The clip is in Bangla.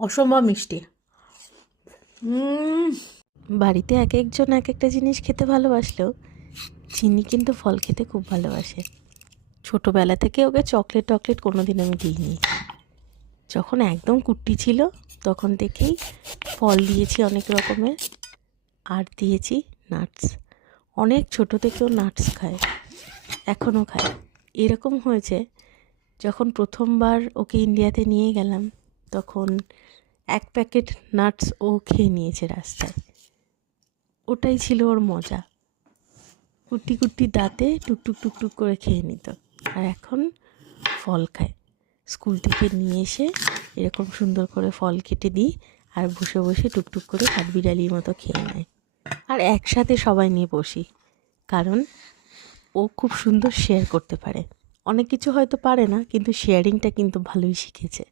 অসম্ভব মিষ্টি। বাড়িতে এক একজন এক একটা জিনিস খেতে ভালোবাসলেও চিনি কিন্তু ফল খেতে খুব ভালোবাসে। ছোটোবেলা থেকে ওকে চকলেট টকলেট কোনো দিন আমি দিইনি। যখন একদম কুট্টি ছিল তখন থেকেই ফল দিয়েছি অনেক রকমের, আর দিয়েছি নাটস। অনেক ছোটো থেকেও নাটস খায়, এখনও খায়। এরকম হয়েছে, যখন প্রথমবার ওকে ইন্ডিয়াতে নিয়ে গেলাম তখন এক প্যাকেট নাটস ও খেয়ে নিয়েছে রাস্তায়। ওটাই ছিল ওর মজা। কুটি কুটি দাঁতে টুকটুক টুকটুক করে খেয়ে নিত। আর এখন ফল খায়। স্কুল থেকে নিয়ে এসে এরকম সুন্দর করে ফল কেটে দিই, আর বসে বসে টুকটুক করে কাঠবিড়ালির মতো খেয়ে নেয়। আর একসাথে সবাই নিয়ে বসি, কারণ ও খুব সুন্দর শেয়ার করতে পারে। অনেক কিছু হয়তো পারে না, কিন্তু শেয়ারিংটা কিন্তু ভালোই শিখেছে।